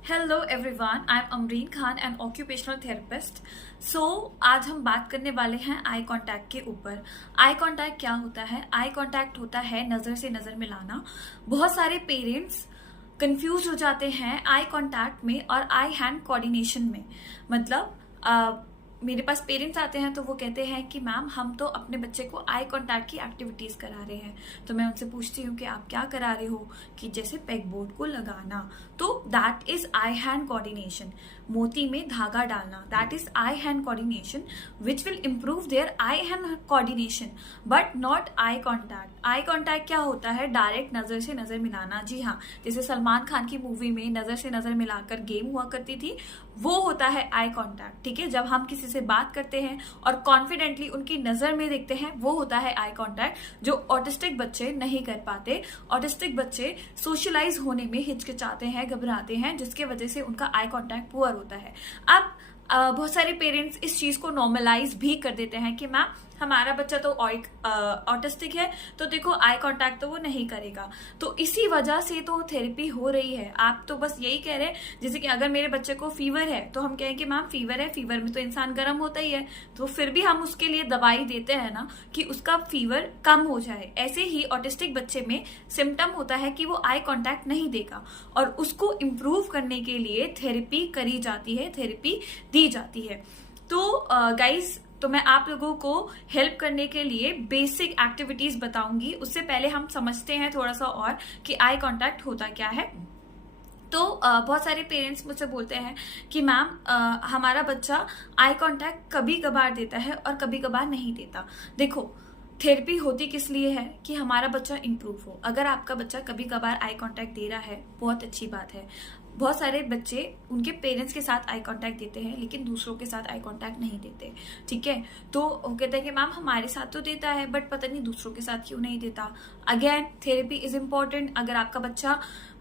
Hello everyone, I am Amreen Khan and occupational therapist. आज हम बात करने वाले हैं आई कांटेक्ट के ऊपर। आई कांटेक्ट क्या होता है? आई कांटेक्ट होता है नज़र से नज़र मिलाना। बहुत सारे पेरेंट्स कंफ्यूज हो जाते हैं आई कांटेक्ट में और आई हैंड कोऑर्डिनेशन में। मतलब मेरे पास पेरेंट्स आते हैं तो वो कहते हैं कि मैम हम तो अपने बच्चे को आई कांटेक्ट की एक्टिविटीज करा रहे हैं। तो मैं उनसे पूछती हूँ कि आप क्या करा रहे हो? कि जैसे पेग बोर्ड को लगाना, तो that is eye hand coordination. मोती में धागा डालना, that is eye hand coordination which will improve their eye hand coordination but not eye contact. Eye contact क्या होता है? डायरेक्ट नजर से नजर मिलाना। जी हाँ, जैसे सलमान खान की मूवी में नजर से नजर मिलाकर गेम हुआ करती थी, वो होता है आई कांटेक्ट। ठीक है, जब हम किसी से बात करते हैं और कॉन्फिडेंटली उनकी नजर में देखते हैं, वो होता है आई कांटेक्ट, जो ऑटिस्टिक बच्चे नहीं कर पाते। ऑटिस्टिक बच्चे सोशलाइज होने में हिचकिचाते हैं, घबराते हैं, जिसके वजह से उनका आई कांटेक्ट पुअर होता है। अब बहुत सारे पेरेंट्स इस चीज को नॉर्मलाइज भी कर देते हैं कि मैम हमारा बच्चा तो ऑटिस्टिक है, तो देखो आई कांटेक्ट तो वो नहीं करेगा। तो इसी वजह से तो थेरेपी हो रही है। आप तो बस यही कह रहे हैं, जैसे कि अगर मेरे बच्चे को फीवर है तो हम कहें कि मैम फीवर है, फीवर में तो इंसान गर्म होता ही है, तो फिर भी हम उसके लिए दवाई देते हैं ना कि उसका फीवर कम हो जाए। ऐसे ही ऑटिस्टिक बच्चे में सिम्टम होता है कि वो आई कांटेक्ट नहीं देगा, और उसको इम्प्रूव करने के लिए थेरेपी करी जाती है, थेरेपी दी जाती है। तो गाइस, तो मैं आप लोगों को हेल्प करने के लिए बेसिक एक्टिविटीज बताऊंगी। उससे पहले हम समझते हैं थोड़ा सा और कि आई कांटेक्ट होता क्या है। तो बहुत सारे पेरेंट्स मुझसे बोलते हैं कि मैम हमारा बच्चा आई कांटेक्ट कभी कभार देता है और कभी कभार नहीं देता। देखो, थेरेपी होती किस लिए है? कि हमारा बच्चा इंप्रूव हो। अगर आपका बच्चा कभी कभार आई कांटेक्ट दे रहा है, बहुत अच्छी बात है। बहुत सारे बच्चे उनके पेरेंट्स के साथ आई कांटेक्ट देते हैं लेकिन दूसरों के साथ आई कांटेक्ट नहीं देते। ठीक है, तो वो कहते हैं कि मैम हमारे साथ तो देता है बट पता नहीं दूसरों के साथ क्यों नहीं देता। Again, therapy is important. अगर आपका बच्चा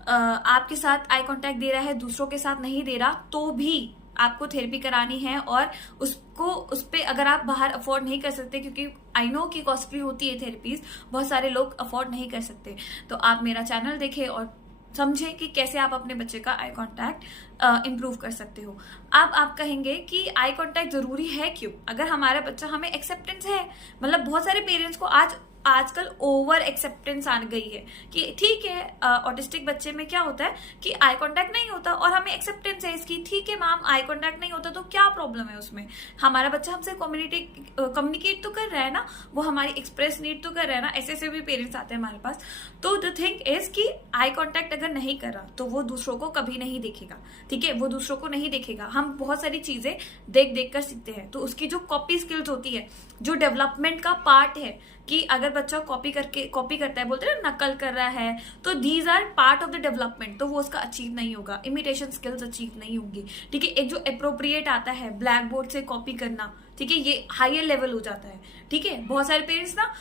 आपके साथ आई कांटेक्ट दे रहा है, दूसरों के साथ नहीं दे रहा, तो भी आपको थेरेपी करानी है। और उस पे अगर आप बाहर अफोर्ड नहीं कर सकते, क्योंकि आई नो कि कॉस्टली होती है थेरेपीज, बहुत सारे लोग अफोर्ड नहीं कर सकते, तो आप मेरा चैनल देखें और समझें कि कैसे आप अपने बच्चे का आई कांटेक्ट इंप्रूव कर सकते हो। अब आप कहेंगे कि आई कांटेक्ट जरूरी है क्यों? अगर हमारा बच्चा, हमें एक्सेप्टेंस है, मतलब बहुत सारे पेरेंट्स को आजकल ओवर एक्सेप्टेंस आ गई है कि ठीक है ऑटिस्टिक बच्चे में क्या होता है कि आई कांटेक्ट नहीं होता और हमें एक्सेप्टेंस है इसकी। ठीक है मैम, आई कांटेक्ट नहीं होता तो क्या प्रॉब्लम है उसमें? हमारा बच्चा हमसे कम्युनिकेट तो कर रहा है ना, वो हमारी एक्सप्रेस नीड तो कर रहा है ना। ऐसे ऐसे भी पेरेंट्स आते हैं हमारे पास। तो द थिंग इज कि आई कांटेक्ट अगर नहीं कर रहा तो वो दूसरों को कभी नहीं देखेगा। ठीक है, वो दूसरों को नहीं देखेगा। हम बहुत सारी चीजें देख देख कर सीखते हैं, तो उसकी जो कॉपी स्किल्स होती है, जो डेवलपमेंट का पार्ट है, कि अगर बच्चा कॉपी करता है, बोलते हैं ना, नकल कर रहा है, तो these are part of the development, तो वो उसका अचीव नहीं होगा, इमिटेशन स्किल्स अचीव नहीं होंगी। ठीक है, एक जो अप्रोप्रिएट आता है ब्लैक बोर्ड से कॉपी करना, ठीक है, ये हायर लेवल हो जाता है। ठीक है, बहुत सारे पेरेंट्स ना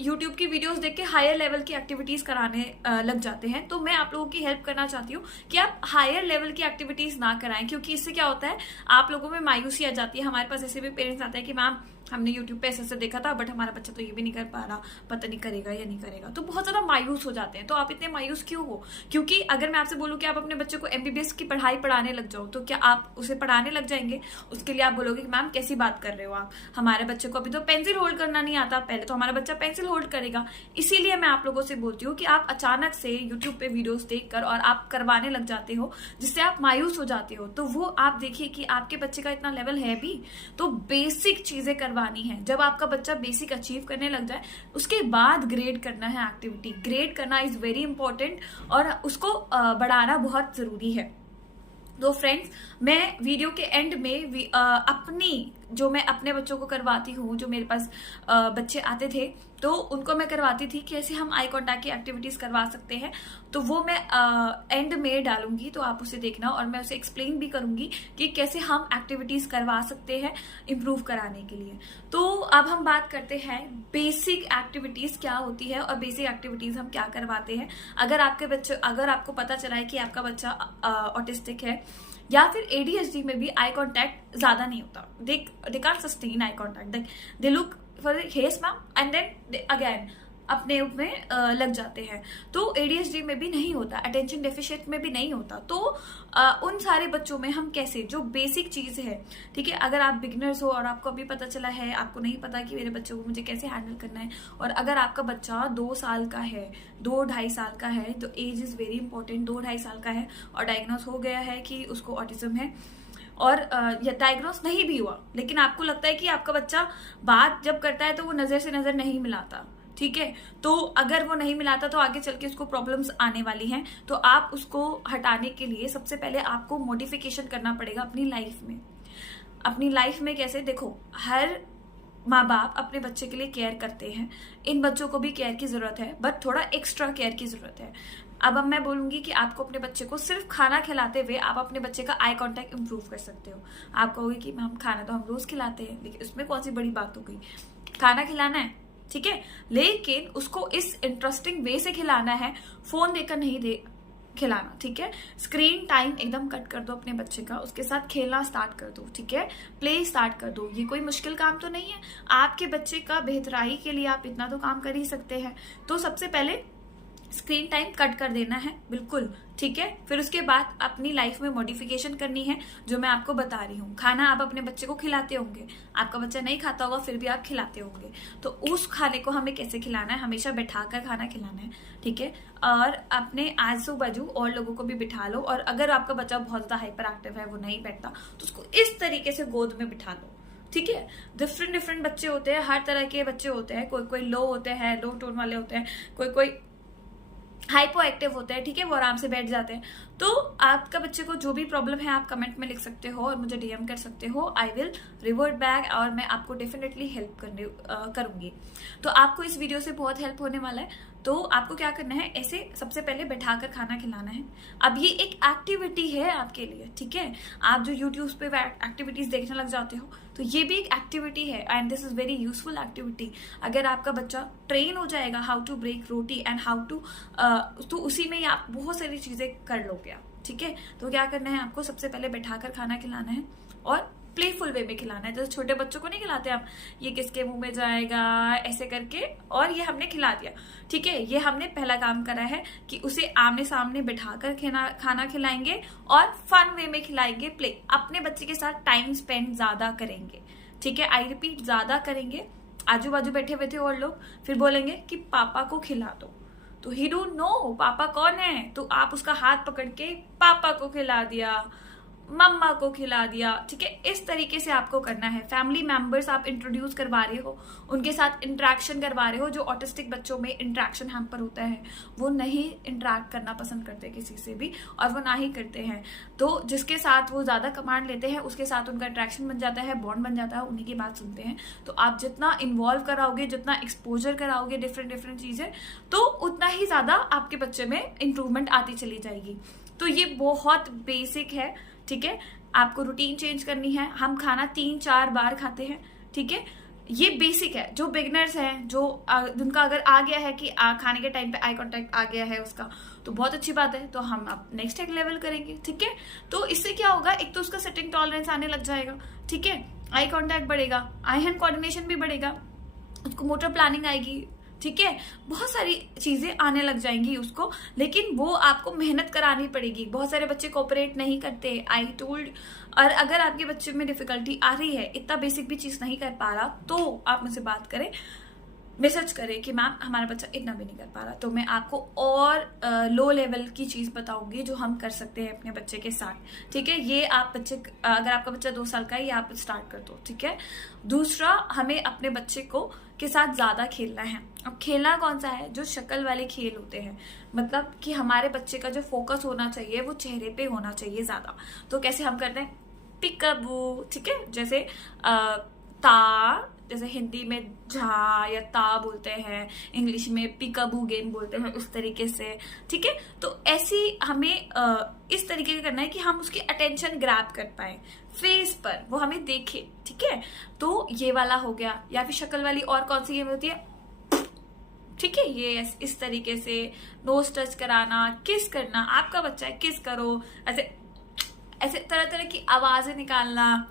यूट्यूब की वीडियोस देख के हायर लेवल की एक्टिविटीज कराने लग जाते हैं। तो मैं आप लोगों की हेल्प करना चाहती हूँ कि आप हायर लेवल की एक्टिविटीज ना कराएं, क्योंकि इससे क्या होता है, आप लोगों में मायूसी आ जाती है। हमारे पास ऐसे भी पेरेंट्स आते हैं कि मैम हमने यूट्यूब पे ऐसे देखा था बट हमारा बच्चा तो ये भी नहीं कर पा रहा, पता नहीं करेगा या नहीं करेगा। तो बहुत ज्यादा मायूस हो जाते हैं। तो आप इतने मायूस क्यों हो? क्योंकि अगर मैं आपसे बोलूं कि आप अपने बच्चे को एमबीबीएस की पढ़ाई पढ़ाने लग जाओ, तो क्या आप उसे पढ़ाने लग जाएंगे? उसके लिए आप बोलोगे कि मैम कैसी बात कर रहे हो आप, हमारे बच्चे को अभी तो पेंसिल होल्ड करना नहीं आता, पहले तो हमारा बच्चा पेंसिल होल्ड करेगा। इसीलिए मैं आप लोगों से बोलती हूँ कि आप अचानक से यूट्यूब पे वीडियोस देखकर और आप करवाने लग जाते हो, जिससे आप मायूस हो जाते हो। तो वो आप देखिए कि आपके बच्चे का इतना लेवल है भी, तो बेसिक चीजें करवानी है। जब आपका बच्चा बेसिक अचीव करने लग जाए, उसके बाद ग्रेड करना है एक्टिविटी। ग्रेड करना इज वेरी इंपॉर्टेंट और उसको बढ़ाना बहुत जरूरी है। तो फ्रेंड्स, मैं वीडियो के एंड में जो मैं अपने बच्चों को करवाती हूँ, जो मेरे पास बच्चे आते थे तो उनको मैं करवाती थी कि ऐसे हम आई कांटेक्ट की एक्टिविटीज करवा सकते हैं, तो वो मैं एंड में डालूंगी, तो आप उसे देखना। और मैं उसे एक्सप्लेन भी करूंगी कि कैसे हम एक्टिविटीज करवा सकते हैं इम्प्रूव कराने के लिए। तो अब हम बात करते हैं बेसिक एक्टिविटीज क्या होती है और बेसिक एक्टिविटीज हम क्या करवाते हैं। अगर आपको पता चला है कि आपका बच्चा ऑटिस्टिक है या फिर एडीएचडी में भी आई कांटेक्ट ज्यादा नहीं होता, they can't sustain eye contact, they look for yes ma'am and then again अपने में लग जाते हैं। तो ADHD में भी नहीं होता, अटेंशन डेफिशिएंट में भी नहीं होता। तो उन सारे बच्चों में हम कैसे, जो बेसिक चीज है, ठीक है, अगर आप बिगिनर्स हो और आपको अभी पता चला है, आपको नहीं पता कि मेरे बच्चों को मुझे कैसे हैंडल करना है, और अगर आपका बच्चा 2 साल का है, 2-2.5 साल का है, तो एज इज वेरी इंपॉर्टेंट, 2-2.5 साल का है और डायग्नोस हो गया है कि उसको ऑटिज्म है, और डायग्नोस नहीं भी हुआ, लेकिन आपको लगता है कि आपका बच्चा बात जब करता है तो वो नजर से नजर नहीं मिलाता, ठीक है, तो अगर वो नहीं मिलाता तो आगे चल के उसको प्रॉब्लम्स आने वाली हैं। तो आप उसको हटाने के लिए सबसे पहले आपको मॉडिफिकेशन करना पड़ेगा अपनी लाइफ में। अपनी लाइफ में कैसे, देखो, हर माँ बाप अपने बच्चे के लिए केयर करते हैं, इन बच्चों को भी केयर की जरूरत है, बट थोड़ा एक्स्ट्रा केयर की जरूरत है। अब मैं बोलूंगी कि आपको अपने बच्चे को सिर्फ खाना खिलाते हुए आप अपने बच्चे का आई कांटेक्ट इंप्रूव कर सकते हो। आप कहोगे कि हम खाना तो हम रोज खिलाते हैं, लेकिन उसमें कौन सी बड़ी बात हो गई, खाना खिलाना है, ठीक है, लेकिन उसको इस इंटरेस्टिंग वे से खिलाना है, फोन देकर नहीं दे खिलाना, ठीक है। स्क्रीन टाइम एकदम कट कर दो अपने बच्चे का, उसके साथ खेलना स्टार्ट कर दो, ठीक है, प्ले स्टार्ट कर दो। ये कोई मुश्किल काम तो नहीं है, आपके बच्चे का बेहतराई के लिए आप इतना तो काम कर ही सकते हैं। तो सबसे पहले स्क्रीन टाइम कट कर देना है, बिल्कुल, ठीक है। फिर उसके बाद अपनी लाइफ में मॉडिफिकेशन करनी है, जो मैं आपको बता रही हूँ। खाना आप अपने बच्चे को खिलाते होंगे, आपका बच्चा नहीं खाता होगा, फिर भी आप खिलाते होंगे, तो उस खाने को हमें कैसे खिलाना है, हमेशा बैठाकर खाना खिलाना है, ठीक है। और अपने आजू बाजू और लोगों को भी बिठा लो, और अगर आपका बच्चा बहुत ज्यादा हाइपर एक्टिव है, वो नहीं बैठता, तो उसको इस तरीके से गोद में बिठा लो, ठीक है। डिफरेंट बच्चे होते हैं, हर तरह के बच्चे होते हैं, कोई लो होते हैं, लो टोन वाले होते हैं, कोई हाइपो एक्टिव होते हैं, ठीक है, वो आराम से बैठ जाते हैं। तो आपका बच्चे को जो भी प्रॉब्लम है आप कमेंट में लिख सकते हो और मुझे DM कर सकते हो, आई विल रिवर्ट बैक, और मैं आपको डेफिनेटली हेल्प करूंगी। तो आपको इस वीडियो से बहुत हेल्प होने वाला है। तो आपको क्या करना है, ऐसे सबसे पहले बैठाकर खाना खिलाना है। अब ये एक एक्टिविटी है आपके लिए, ठीक है। आप जो यूट्यूब पे एक्टिविटीज देखने लग जाते हो, तो ये भी एक एक्टिविटी है, and this is very useful activity. अगर आपका बच्चा ट्रेन हो जाएगा how to break roti and how to, तो उसी में आप बहुत सारी चीजें कर लोगे आप, ठीक है। तो क्या करना है, आपको सबसे पहले बैठाकर खाना खिलाना है और प्लेफुल वे में खिलाना है। जैसे छोटे बच्चों को नहीं खिलाते आप, ये किसके मुंह में जाएगा ऐसे करके, और ये हमने खिला दिया, ठीक है। ये हमने पहला काम करा है कि उसे आमने सामने बिठाकर खाना खिलाएंगे और फन वे में खिलाएंगे, प्ले, अपने बच्चे के साथ टाइम स्पेंड ज्यादा करेंगे, ठीक है। आई रिपीट, ज्यादा करेंगे। आजू बाजू बैठे हुए थे और लोग फिर बोलेंगे कि पापा को खिला दो, तो ही डोंट नो पापा कौन है, तो आप उसका हाथ पकड़ के पापा को खिला दिया, मम्मा को खिला दिया, ठीक है। इस तरीके से आपको करना है। फैमिली मेंबर्स आप इंट्रोड्यूस करवा रहे हो, उनके साथ इंटरेक्शन करवा रहे हो। जो ऑटिस्टिक बच्चों में इंटरेक्शन हैम्पर होता है, वो नहीं इंटरेक्ट करना पसंद करते किसी से भी, और वो ना ही करते हैं। तो जिसके साथ वो ज्यादा कमांड लेते हैं उसके साथ उनका इंटरेक्शन बन जाता है, बॉन्ड बन जाता है, उन्हीं की बात सुनते हैं। तो आप जितना इन्वॉल्व कराओगे, जितना एक्सपोजर कराओगे डिफरेंट चीजें, तो उतना ही ज्यादा आपके बच्चे में इंप्रूवमेंट आती चली जाएगी। तो ये बहुत बेसिक है, ठीक है। आपको रूटीन चेंज करनी है। हम खाना 3-4 बार खाते हैं, ठीक है, ये बेसिक है। जो बिगनर्स हैं, जो जिनका अगर आ गया है कि खाने के टाइम पे आई कांटेक्ट आ गया है उसका, तो बहुत अच्छी बात है, तो हम अब नेक्स्ट एक लेवल करेंगे, ठीक है। तो इससे क्या होगा, एक तो उसका सिटिंग टॉलरेंस आने लग जाएगा, ठीक है, आई कांटेक्ट बढ़ेगा, आई हैंड कोऑर्डिनेशन भी बढ़ेगा, उसको मोटर प्लानिंग आएगी, ठीक है, बहुत सारी चीजें आने लग जाएंगी उसको। लेकिन वो आपको मेहनत करानी पड़ेगी। बहुत सारे बच्चे कोऑपरेट नहीं करते, आई टोल्ड। और अगर आपके बच्चे में डिफिकल्टी आ रही है, इतना बेसिक भी चीज नहीं कर पा रहा, तो आप मुझसे बात करें, मैसेज करें कि मैम हमारा बच्चा इतना भी नहीं कर पा रहा, तो मैं आपको और लो लेवल की चीज बताऊंगी जो हम कर सकते हैं अपने बच्चे के साथ, ठीक है। ये आप बच्चे, अगर आपका बच्चा 2 साल का है, ये आप स्टार्ट कर दो, ठीक है। दूसरा, हमें अपने बच्चे को के साथ ज्यादा खेलना है। अब खेलना कौन सा है, जो शक्ल वाले खेल होते हैं, मतलब कि हमारे बच्चे का जो फोकस होना चाहिए वो चेहरे पे होना चाहिए ज्यादा। तो कैसे हम करते हैं, पिकअबू, ठीक है, जैसे ता, जैसे हिंदी में झा या ता बोलते हैं, इंग्लिश में पिकअबू गेम बोलते हैं, उस तरीके से, ठीक है। तो ऐसी हमें इस तरीके का करना है कि हम उसकी अटेंशन ग्रैब कर पाए फेस पर, वो हमें देखे, ठीक है। तो ये वाला हो गया। या फिर शक्ल वाली और कौन सी गेम होती है, ठीक है, ये इस तरीके से नोज टच कराना, किस करना, आपका बच्चा है किस करो, ऐसे ऐसे तरह तरह की आवाजें निकालना,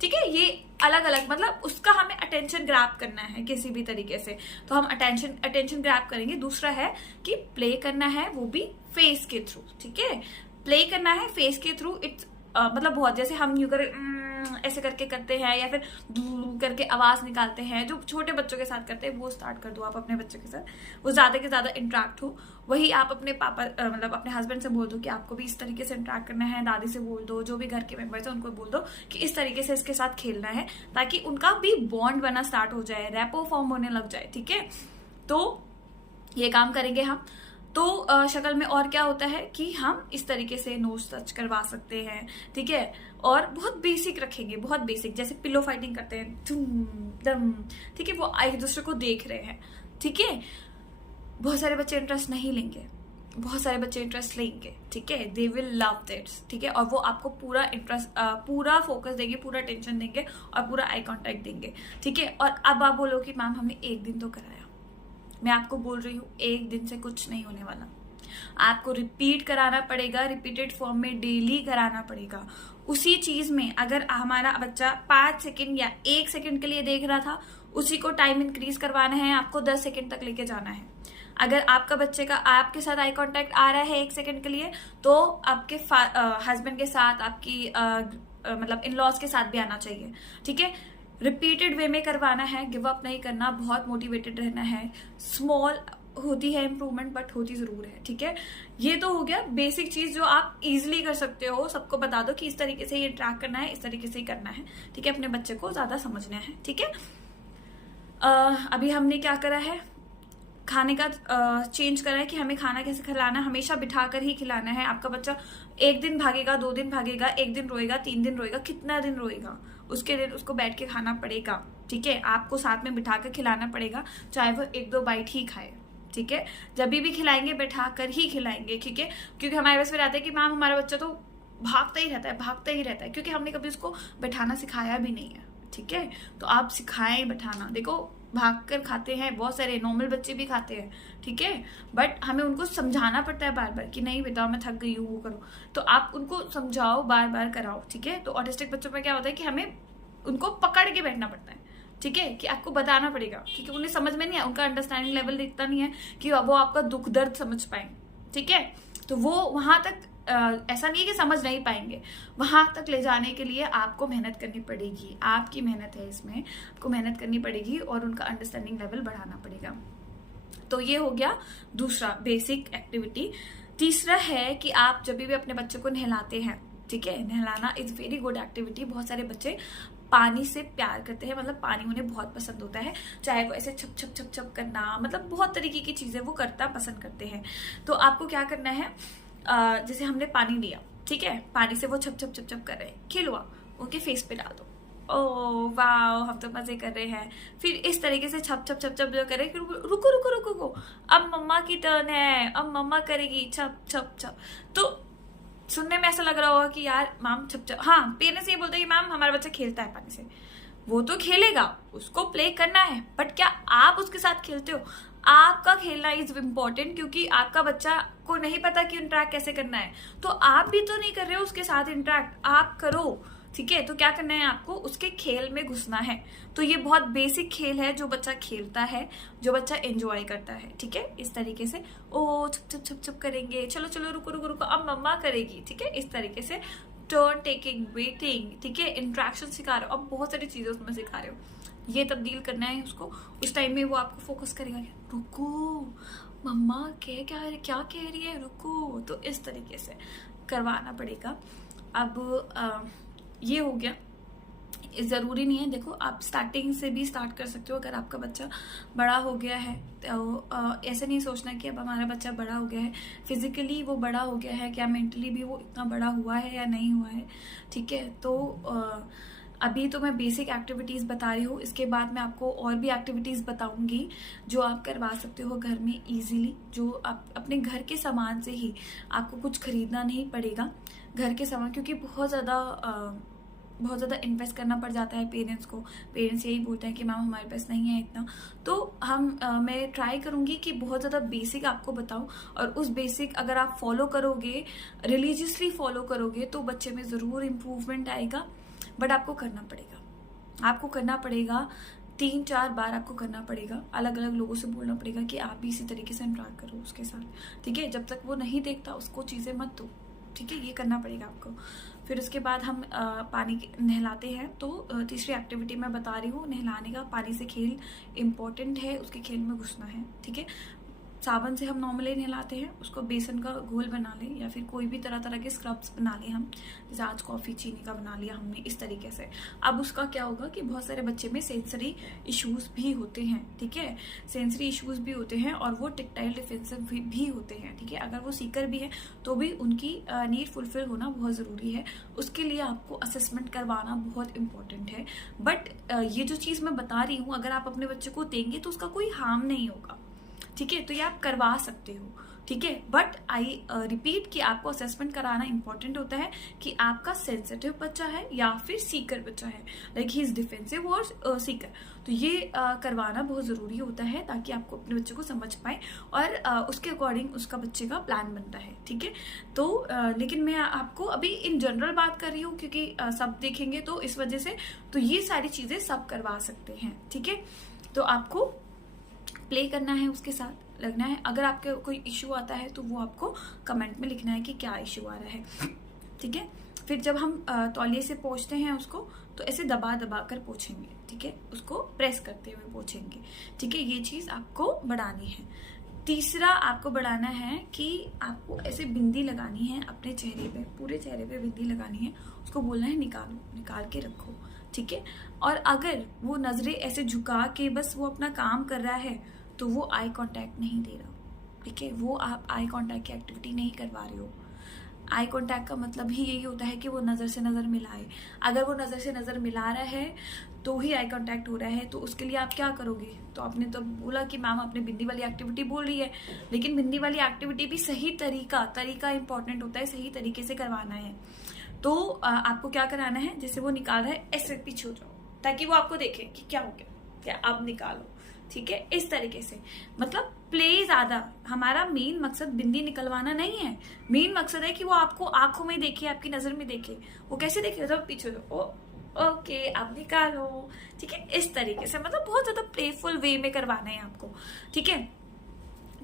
ठीक है, ये अलग अलग, मतलब उसका हमें अटेंशन ग्रैब करना है किसी भी तरीके से, तो हम अटेंशन ग्रैब करेंगे। दूसरा है कि प्ले करना है, वो भी फेस के थ्रू। ठीक है, प्ले करना है फेस के थ्रू। इट्स मतलब बहुत, जैसे हम यूं कर ऐसे करके करते हैं, या फिर करके आवाज निकालते हैं, जो छोटे बच्चों के साथ करते हैं, वो स्टार्ट कर दो आप अपने बच्चों के साथ, वो ज्यादा के ज्यादा इंटरेक्ट हो। वही आप अपने पापा मतलब अपने हस्बैंड से बोल दो कि आपको भी इस तरीके से इंटरेक्ट करना है, दादी से बोल दो, जो भी घर के मेंबर्स हैं उनको बोल दो कि इस तरीके से इसके साथ खेलना है, ताकि उनका भी बॉन्ड बनना स्टार्ट हो जाए, रैपो फॉर्म होने लग जाए। ठीक है, तो ये काम करेंगे हम। तो शक्ल में और क्या होता है कि हम इस तरीके से नोज टच करवा सकते हैं। ठीक है, और बहुत बेसिक रखेंगे, बहुत बेसिक, जैसे पिलो फाइटिंग करते हैं, धूम दम। ठीक है, वो एक दूसरे को देख रहे हैं। ठीक है, बहुत सारे बच्चे इंटरेस्ट नहीं लेंगे, बहुत सारे बच्चे इंटरेस्ट लेंगे। ठीक है, दे विल लव दिस। ठीक है, और वो आपको पूरा इंटरेस्ट, पूरा फोकस देंगे, पूरा टेंशन देंगे और पूरा आई कांटेक्ट देंगे। ठीक है, और अब आप बोलो कि मैम हमने एक दिन तो कराया, मैं आपको बोल रही हूँ एक दिन से कुछ नहीं होने वाला। आपको रिपीट कराना पड़ेगा, रिपीटेड फॉर्म में डेली कराना पड़ेगा। उसी चीज में अगर हमारा बच्चा 5 सेकंड या 1 सेकंड के लिए देख रहा था, उसी को टाइम इंक्रीज करवाना है, आपको 10 सेकंड तक लेके जाना है। अगर आपका बच्चे का आपके साथ आई कांटेक्ट आ रहा है 1 सेकंड के लिए, तो आपके हस्बैंड के साथ, आपकी मतलब इन लॉज के साथ भी आना चाहिए। ठीक है, रिपीटेड वे में करवाना है, गिव अप नहीं करना, बहुत मोटिवेटेड रहना है। स्मॉल होती है इंप्रूवमेंट, बट होती जरूर है। ठीक है, ये तो हो गया बेसिक चीज जो आप इजीली कर सकते हो। सबको बता दो कि इस तरीके से ये ट्रैक करना है, इस तरीके से ही करना है। ठीक है, अपने बच्चे को ज्यादा समझना है। ठीक है, अभी हमने क्या करा है, खाने का चेंज करा है कि हमें खाना कैसे खिलाना है, हमेशा बिठाकर ही खिलाना है। आपका बच्चा 1 दिन भागेगा, 2 दिन भागेगा, 1 दिन रोएगा, 3 दिन रोएगा, कितना दिन रोएगा, उसके दिन उसको बैठ के खाना पड़ेगा। ठीक है, आपको साथ में बिठाकर खिलाना पड़ेगा, चाहे वो 1-2 बाइट ही खाए। ठीक है, जब भी खिलाएंगे बैठा कर ही खिलाएंगे। ठीक है, क्योंकि हमारे पास में रहता है कि मैम हमारा बच्चा तो भागता ही रहता है, भागता ही रहता है, क्योंकि हमने कभी उसको बैठाना सिखाया भी नहीं है। ठीक है, तो आप सिखाएं बैठाना। देखो, भाग कर खाते हैं बहुत सारे, नॉर्मल बच्चे भी खाते हैं। ठीक है, बट हमें उनको समझाना पड़ता है बार बार कि नहीं बेटा मैं थक गई हूँ, वो करो। तो आप उनको समझाओ, बार बार कराओ। ठीक है, तो ऑटिस्टिक बच्चों में क्या होता है कि हमें उनको पकड़ के बैठना पड़ता है। ठीक है, कि आपको बताना पड़ेगा, क्योंकि उन्हें समझ में नहीं है, उनका अंडरस्टैंडिंग लेवल इतना नहीं है कि वो आपका दुख दर्द समझ पाए। ठीक है, तो वो वहां तक ऐसा नहीं है कि समझ नहीं पाएंगे, वहां तक ले जाने के लिए आपको मेहनत करनी पड़ेगी। आपकी मेहनत है इसमें, आपको मेहनत करनी पड़ेगी और उनका अंडरस्टैंडिंग लेवल बढ़ाना पड़ेगा। तो ये हो गया दूसरा बेसिक एक्टिविटी। तीसरा है कि आप जब भी अपने बच्चे को नहलाते हैं, ठीक है, नहलाना इज वेरी गुड एक्टिविटी। बहुत सारे बच्चे पानी से प्यार करते हैं, मतलब पानी उन्हें बहुत पसंद होता है, चाहे वो ऐसे छप छप छप छप करना, मतलब बहुत तरीके की चीजें वो करना पसंद करते हैं। तो आपको क्या करना है, जैसे हमने पानी लिया, ठीक है, पानी से वो छप छप छप छप कर रहे हैं, खिलवा उनके फेस पे डाल दो। ओह वाह, हम तो मजे कर रहे हैं। फिर इस तरीके से छप छप छप छप जो करे, रुको रुको रुको रुको, अब मम्मा की टर्न है, अब मम्मा करेगी छप छप छप। तो सुनने में ऐसा लग रहा होगा कि यार मैम छप छप, हाँ पेरेंट्स ये बोलते हैं कि मैम हमारा बच्चा खेलता है पानी से, वो तो खेलेगा, उसको प्ले करना है, बट क्या आप उसके साथ खेलते हो? आपका खेलना इज इम्पोर्टेंट, क्योंकि आपका बच्चा को नहीं पता कि इंटरेक्ट कैसे करना है, तो आप भी तो नहीं कर रहे हो उसके साथ इंटरेक्ट, आप करो। ठीक है, तो क्या करना है, आपको उसके खेल में घुसना है। तो ये बहुत बेसिक खेल है जो बच्चा खेलता है, जो बच्चा एंजॉय करता है। ठीक है, इस तरीके से ओ छप छप छप छप करेंगे, चलो चलो रुको रुको रुको, अब मम्मा करेगी। ठीक है, इस तरीके से टर्न टेकिंग, वेटिंग, ठीक है, इंट्रैक्शन सिखा रहे हो, अब बहुत सारी चीजें उसमें सिखा रहे हो, ये तब्दील करना है उसको। उस टाइम में वो आपको फोकस करेगा, रुको मम्मा क्या कह रही है, रुको। तो इस तरीके से करवाना पड़ेगा। अब ये हो गया, जरूरी नहीं है, देखो आप स्टार्टिंग से भी स्टार्ट कर सकते हो। अगर आपका बच्चा बड़ा हो गया है तो ऐसे नहीं सोचना कि अब हमारा बच्चा बड़ा हो गया है, फिजिकली वो बड़ा हो गया है, क्या मेंटली भी वो इतना बड़ा हुआ है या नहीं हुआ है। ठीक है, तो अभी तो मैं बेसिक एक्टिविटीज बता रही हूँ, इसके बाद मैं आपको और भी एक्टिविटीज बताऊंगी जो आप करवा सकते हो घर में इजीली, जो आप अपने घर के सामान से ही, आपको कुछ खरीदना नहीं पड़ेगा घर के सामान, क्योंकि बहुत ज़्यादा इन्वेस्ट करना पड़ जाता है पेरेंट्स को। पेरेंट्स यही बोलते हैं कि मैम हमारे पास नहीं है इतना, तो मैं ट्राई करूंगी कि बहुत ज़्यादा बेसिक आपको बताऊं, और उस बेसिक अगर आप फॉलो करोगे, रिलीजियसली फॉलो करोगे, तो बच्चे में ज़रूर इम्प्रूवमेंट आएगा। बट आपको करना पड़ेगा, आपको करना पड़ेगा 3-4 बार आपको करना पड़ेगा, अलग अलग लोगों से बोलना पड़ेगा कि आप भी इसी तरीके से इंटरेक्ट करो उसके साथ, ठीक है। जब तक वो नहीं देखता उसको चीज़ें मत दो, ठीक है, ये करना पड़ेगा आपको। फिर उसके बाद हम पानी नहलाते हैं। तो तीसरी एक्टिविटी मैं बता रही हूँ, नहलाने का, पानी से खेल इम्पॉर्टेंट है, उसके खेल में घुसना है, ठीक है। साबुन से हम नॉर्मली नहलाते हैं, उसको बेसन का घोल बना लें या फिर कोई भी तरह तरह के स्क्रब्स बना लें हम, जैसे आज कॉफ़ी चीनी का बना लिया हमने, इस तरीके से। अब उसका क्या होगा कि बहुत सारे बच्चे में सेंसरी इश्यूज भी होते हैं, ठीक है, सेंसरी इश्यूज भी होते हैं और वो टेक्टाइल डिफेंसिव भी होते हैं, ठीक है। अगर वो सीकर भी है तो भी उनकी नीड फुलफिल होना बहुत ज़रूरी है, उसके लिए आपको असेसमेंट करवाना बहुत इंपॉर्टेंट है। बट ये जो चीज़ मैं बता रही हूँ, अगर आप अपने बच्चे को देंगे तो उसका कोई हार्म नहीं होगा, ठीक है, तो ये आप करवा सकते हो, ठीक है। बट आई रिपीट कि आपको असेसमेंट कराना इंपॉर्टेंट होता है कि आपका सेंसिटिव बच्चा है या फिर सीकर बच्चा है, लाइक ही इज डिफेंसिव और सीकर, तो ये करवाना बहुत ज़रूरी होता है ताकि आपको अपने बच्चे को समझ पाए और उसके अकॉर्डिंग उसका बच्चे का प्लान बनता है, ठीक है। तो लेकिन मैं आपको अभी इन जनरल बात कर रही हूँ क्योंकि सब देखेंगे तो इस वजह से, तो ये सारी चीज़ें सब करवा सकते हैं, ठीक है। तो आपको प्ले करना है, उसके साथ लगना है। अगर आपके कोई इशू आता है तो वो आपको कमेंट में लिखना है कि क्या इशू आ रहा है, ठीक है। फिर जब हम तौलिए से पोंछते हैं उसको तो ऐसे दबा दबा कर पोंछेंगे, ठीक है, उसको प्रेस करते हुए पोंछेंगे, ठीक है। ये चीज़ आपको बढ़ानी है। तीसरा आपको बढ़ाना है कि आपको ऐसे बिंदी लगानी है अपने चेहरे पे, पूरे चेहरे पे बिंदी लगानी है, उसको बोलना है निकालो, निकाल के रखो, ठीक है। और अगर वो नजरें ऐसे झुका के बस वो अपना काम कर रहा है तो वो आई कांटेक्ट नहीं दे रहा, ठीक है, वो आप आई कांटेक्ट की एक्टिविटी नहीं करवा रहे हो। आई कांटेक्ट का मतलब ही यही होता है कि वो नज़र से नज़र मिलाए। अगर वो नज़र से नज़र मिला रहा है तो ही आई कांटेक्ट हो रहा है, तो उसके लिए आप क्या करोगे। तो आपने तो बोला कि मैम आपने बिंदी वाली एक्टिविटी बोल रही है, लेकिन बिंदी वाली एक्टिविटी भी सही तरीका इंपॉर्टेंट होता है, सही तरीके से करवाना है। तो आपको क्या कराना है, जैसे वो निकाल रहा है ऐसे पीछे हो जाओ ताकि वो आपको देखे कि क्या हो गया, क्या आप निकालो, ठीक है, इस तरीके से। मतलब प्ले ज्यादा, हमारा मेन मकसद बिंदी निकलवाना नहीं है, मेन मकसद है कि वो आपको आंखों में देखे, आपकी नजर में देखे। वो कैसे देखे, जब पीछे हो, ओके आप निकालो, ठीक है, इस तरीके से। मतलब बहुत ज्यादा प्लेफुल वे में करवाना है आपको, ठीक है।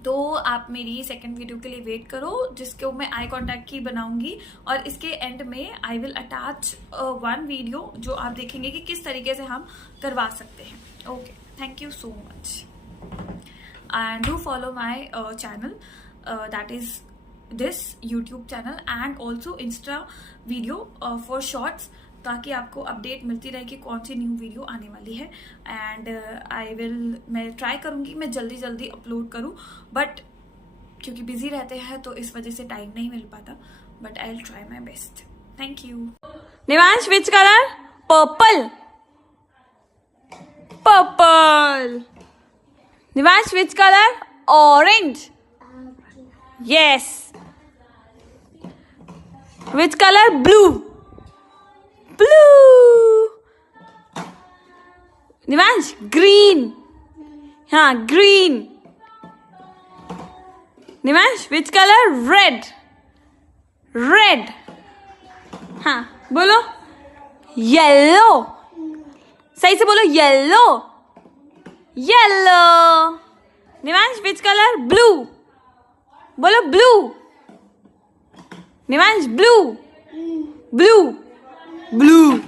तो आप मेरी सेकंड वीडियो के लिए वेट करो जिसको मैं आई कांटेक्ट की बनाऊंगी, और इसके एंड में I will attach one video जो आप देखेंगे कि किस तरीके से हम करवा सकते हैं। Okay, thank you so much and do follow my channel, that is this YouTube channel and also Insta video for shorts, ताकि आपको अपडेट मिलती रहे कि कौन सी न्यू वीडियो आने वाली है। एंड मैं ट्राई करूंगी मैं जल्दी अपलोड करूं, बट क्योंकि बिजी रहते हैं तो इस वजह से टाइम नहीं मिल पाता, but I will try my best. Thank you. Nivansh, which color? Purple. Purple. Nivansh, which color? Orange. Yes. Which color? Blue. Blue. Nivansh, green. हाँ, green. Nivansh, which color? Red. Red. हाँ, बोलो. Yellow. सही से बोलो, yellow. Yellow. Nivansh, which colour? Blue. बोलो blue. Nivansh, blue. Blue. Blue.